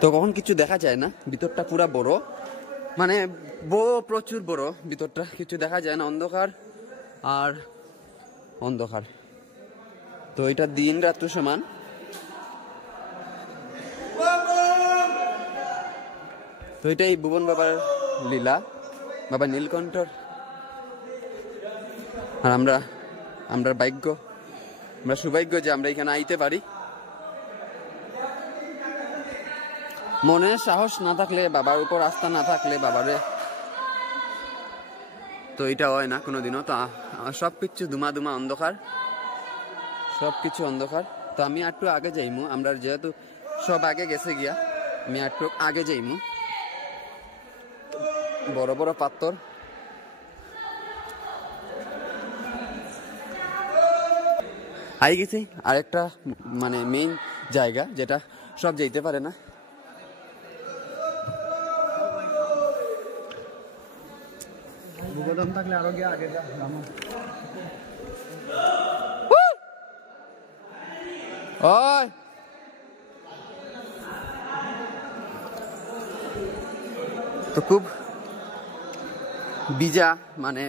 তো কখন কিছু দেখা যায় না, ভিতরটা পুরা বড়, মানে প্রচুর বড় ভিতরটা, কিছু দেখা যায় না, অন্ধকার আর অন্ধকার। তো এটা দিন রাত্র সমান। তো এটাই ভুবন বাবার লীলা, বাবা নীলকণ্ঠর। আর আমরা সৌভাগ্য যে আমরা এখানে আইতে পারি। মনে সাহস না থাকলে, বাবার উপর আস্থা না থাকলে বাবারে তো এটা হয় না কোনোদিনও। তো সবকিছু ধুমা অন্ধকার, সবকিছু অন্ধকার। তো আমি একটু আগে যাইমু, আমরা যেহেতু সব আগে গেছে গিয়া, আমি একটু আগে যাইমু। বড় বড় পাথর, আই গেছি আরেকটা মানে মেইন জায়গা যেটা সব যেতে পারে না। ভূগোদম থাকলে আরো গিয়ে আগে যা ওই তো খুব বিজা মানে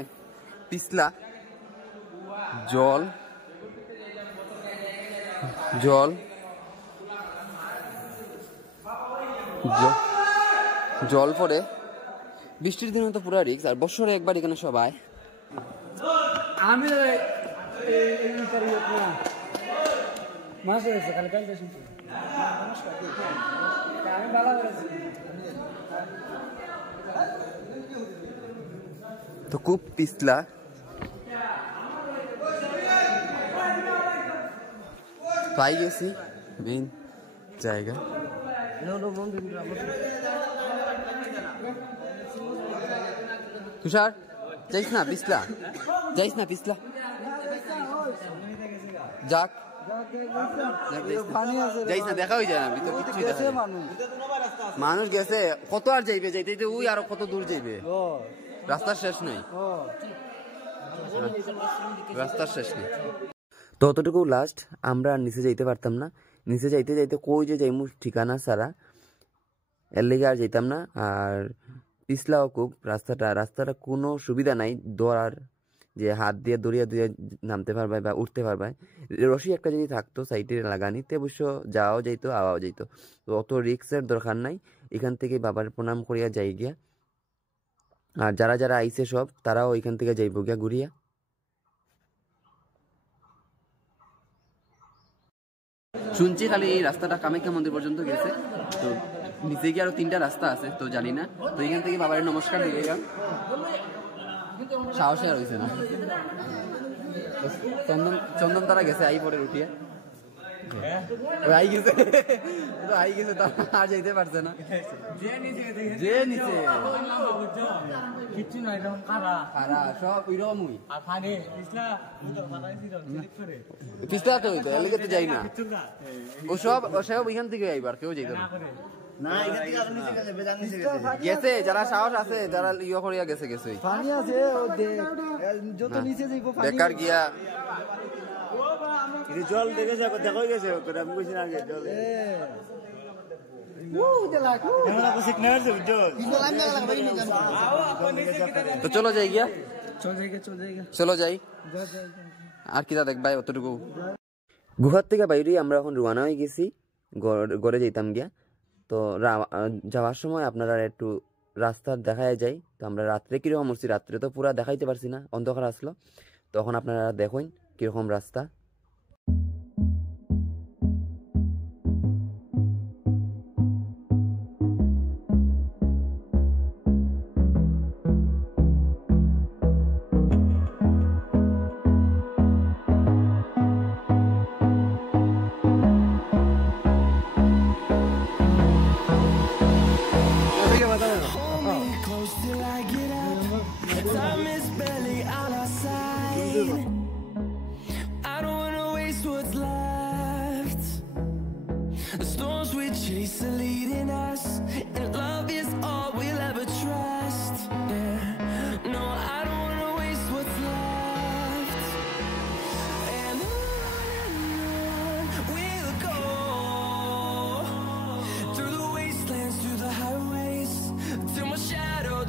পিছলা জল জল জল পড়ে বৃষ্টির দিনে তো পুরো রিক্স, আর বছরে একবার এখানে সবাই আমি মাছ হয়েছে কাল কাল আমি ভালো করেছি। তো খুব পিছলা পাই গেছি মেইন জায়গা। তুষার যাইস না পিছলা, যাইস না পিছলা, যাক যাইস না, দেখা হয়ে যায় না ভিতর কিছুই দেখা যায় না। মানুষ গেছে কত আর যাইবে, যাইতে ওই আরো কত দূর যাইবে, রাস্তার শেষ নেই, রাস্তার শেষ নেই। তো অতটুকু লাস্ট, আমরা নিচে যাইতে পারতাম না, নিচে যাইতে যাইতে কই যে যাইমু ঠিকানা ছাড়া, এর লেগে আর যাইতাম না। আর পিছলাও খুব রাস্তাটা কোনো সুবিধা নাই ধরার, যে হাত দিয়ে দড়িয়া দিয়ে নামতে পারবে বা উঠতে পারবে। রশি একটা যদি থাকতো সাইডে লাগানিতে অবশ্য যাওয়াও যাইতো আওয়াও যাইতো। তো অত রিক্সের দরকার নাই, এখান থেকে বাবার প্রণাম করিয়া যাই গিয়া। আর যারা যারা আইছে সব তারাও এখান থেকে যাইব গিয়া ঘুরিয়া। শুনছি খালি এই রাস্তাটা কামাখ্যা মন্দির পর্যন্ত গেছে, তো নিচে গিয়ে আরো 3টা রাস্তা আছে, তো জানি না। তো এখান থেকে বাবার নমস্কার দিয়ে গেলাম, সাহসে আর হয়েছে না। চন্দন তারা গেছে আই পরে উঠিয়ে আই গেছে, তো আই গেছে, আর যাইতে পারছে না। যে নিচে কিচ্ছু নাই, এরকম কারা সব ওইরকমই আর পিছলা তো হইতো, এলাকে তো যাই না। ও সব এখান থেকে আইবার কেউ যাইতো না, গেছে যারা সাহস আছে, যারা ইয়ে করিয়া গেছে গেছে পানি আছে যত নিচে যাইবো বেকার গিয়া জল দেখে যাবো, দেখো গেছে আমি কইছি না জল তো চলো যাই গিয়া, চলো যাই। আর কিটা দেখবাই অতটুকু। গুহার থেকে বাইরে আমরা এখন রওনা হয়ে গেছি, গড়ে যেতাম গিয়া। তো যাওয়ার সময় আপনারা একটু রাস্তা দেখায় যাই। তো আমরা রাত্রে কিরকম উঠছি, রাত্রে তো পুরা দেখাইতে পারছি না, অন্ধকার আসলো। তখন আপনারা দেখুন কিরকম রাস্তা।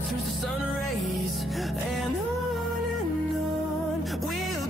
Turns to sun rays, and on we'll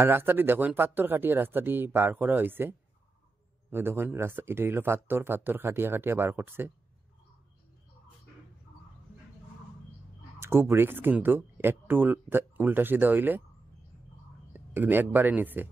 আর রাস্তাটি দেখুন পাথর কাটিয়ে রাস্তাটি বার করা হয়েছে। ওই দেখুন রাস্তা, এটা হলো পাথর, পাথর কাটিয়া কাটিয়া বার করছে। খুব রিস্ক, কিন্তু একটু উল্টা সিধা হইলে একবারে নিচে।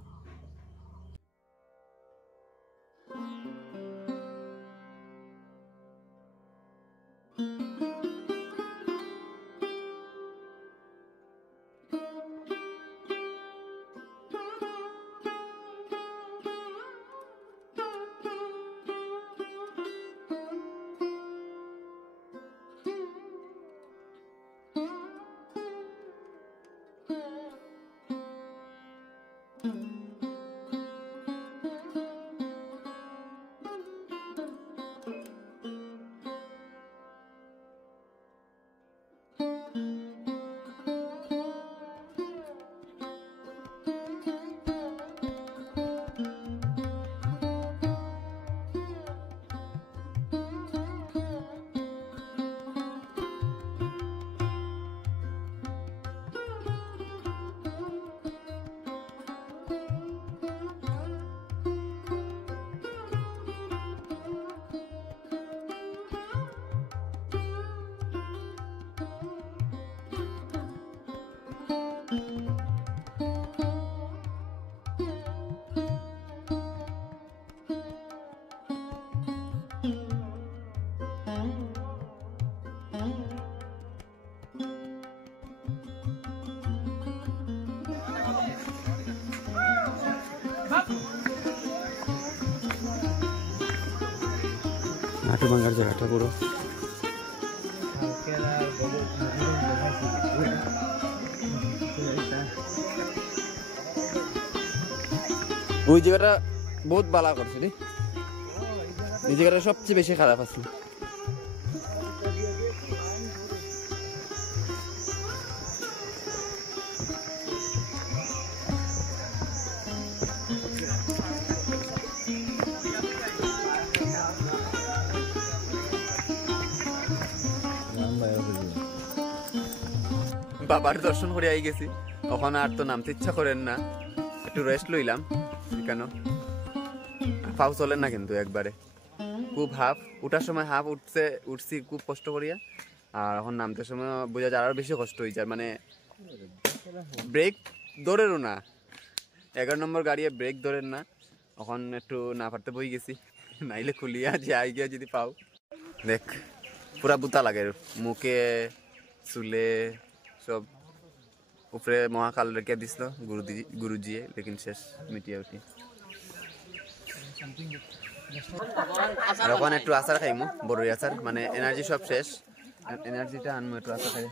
হাটুভাঙ্গার জায়গাটা পুরো ওই জায়গাটা বহুত বালা করছে রে, এই জায়গাটা সবচেয়ে বেশি খারাপ আছে। বাবার দর্শন করে আই গেছি, ওখানে আর তো নামতে ইচ্ছা করেন না, একটু রেস্ট লইলাম। কেন পাও চলেন না কিন্তু একবারে, খুব হাফ উঠার সময় হাফ উঠছি খুব কষ্ট করিয়া, আর এখন নামতে সময় বোঝা যায় আরো বেশি কষ্ট হয়ে যায়। মানে ব্রেক ধরেরও না, 11 নম্বর গাড়িয়ে ব্রেক ধরেন না, এখন একটু না পারতে বই গেছি, নাইলে খুলিয়া যে আই গিয়া যদি পাও। দেখ পুরা বুতা লাগে মুখে চুলে সব, উপরে মহাকাল রেখে দিছিল গুরুজিয়ে, লেকিন শেষ মিটিয়ে উঠি। আর ওখানে একটু আচার খাইমু, বড়ই আচার, মানে এনার্জি সব শেষ, এনার্জিটা আনমু একটু আচার খাই।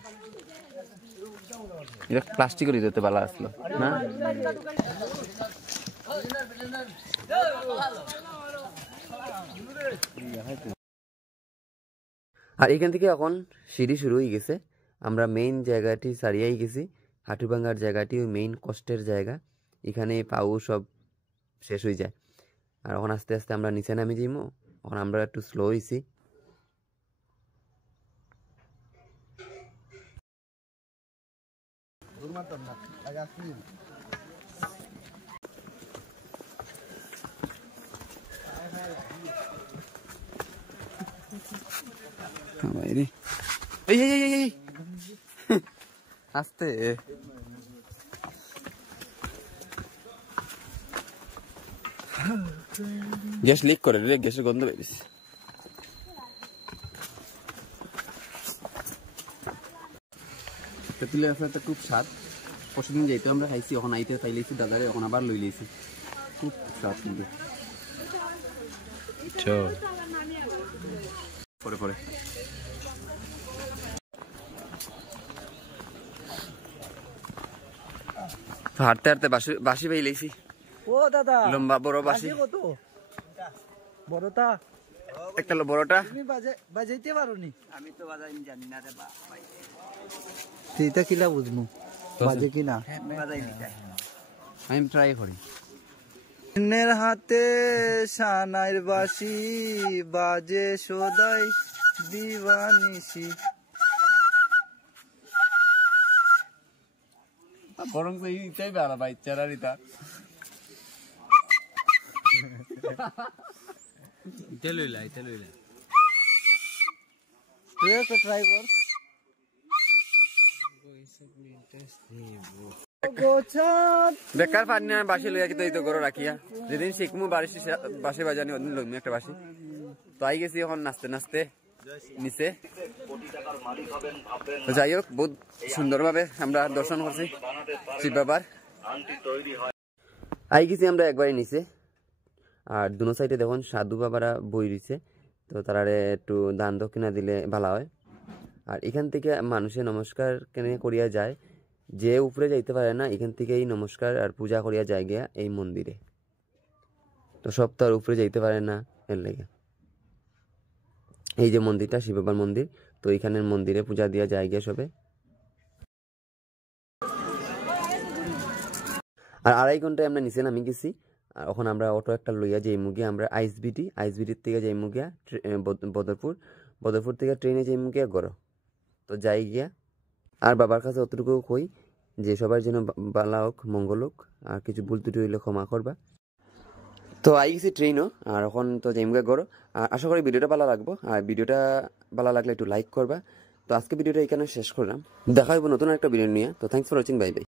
এটা প্লাস্টিকেরই দিতে ভালো আসলো না। আর এখান থেকে এখন সিঁড়ি শুরু হয়ে গেছে, আমরা মেইন জায়গাটি ছাড়িয়েই গেছি। হাটুভাঙ্গার জায়গাটি ওই মেইন কষ্টের জায়গা, এখানে পাও সব শেষ হয়ে যায়। আর এখন আস্তে আস্তে আমরা নিচে নামে যাইমু, এখন আমরা একটু স্লো হয়েছি। আস্তে গ্যাস লিক করে রে, গ্যাসের গন্ধ বেরিয়েছে। তেঁতুলের আচারটা খুব স্বাদ, পরশুদিন যাইতে আমরা খাইছি, এখন আইতে তাই লইছি দাদারে, এখন আবার লই লইছি, খুব স্বাদ কিন্তু। পরে পরে হাঁটতে হাঁটতে বাসি পাই লইছি। ও দাদা লম্বা বড় বাসি, বড়টা একটা বড়টা। তুমি বাজাইতে পারোনি? আমি তো বাজাইনি, জানি না রে ভাই। সেইটা কিলা বুঝমু বাজে কিনা, আমি ট্রাই করি। নের হাতে সানাইর বাসি বাজে সদাই দিবানিসি। বরং তো এইটাই ভালো ভাই চেরারিটা এটা লইলা তুই একটা ট্রাই কর বেকার পানি আর বাসি লইয়া কিন্তু এই তো গরো রাখিয়া যেদিন শিখমু বাসি বাজানি ওদিন লইমু একটা বাসি তো আই গেছি এখন নাচতে নাচতে নিচে যাই হোক বহুত সুন্দরভাবে আমরা দর্শন করছি শিব বাবার আই গেছি আমরা একবারই নিচে আর দুনো সাইডে দেখুন সাধু বাবারা বই রয়েছে তো তারা একটু দান দক্ষিণা দিলে ভালো হয় আর এখান থেকে মানুষে নমস্কার কেন করিয়া যায় যে উপরে যাইতে পারে না এখান থেকেই নমস্কার আর পূজা করিয়া যায় গিয়া এই মন্দিরে তো সব তো আর উপরে যাইতে পারে না এর লেগে এই যে মন্দিরটা শিব বাবার মন্দির তো এখানের মন্দিরে পূজা দিয়া যায় গিয়া সবে আর 2.5 ঘন্টায় আমরা নিচে নামি গেছি আর এখন আমরা অটো একটা লইয়া যাই মুগিয়া আমরা আইসবিটির থেকে যাই মুগিয়া বদরপুর থেকে ট্রেনে যাই মুগিয়া গড় তো যাই গিয়া আর বাবার কাছে অতটুকু কই যে সবার যেন বালা হোক মঙ্গল হোক আর কিছু ভুল ত্রুটি হইলে ক্ষমা করবা তো আই গেছি ট্রেনও আর এখন তো যাই মুগিয়া গড় আর আশা করি ভিডিওটা ভালো লাগবো আর ভিডিওটা ভালো লাগলে একটু লাইক করবা তো আজকে ভিডিওটা এখানে শেষ করলাম দেখা হইব নতুন একটা ভিডিও নিয়ে তো thanks for watching bye bye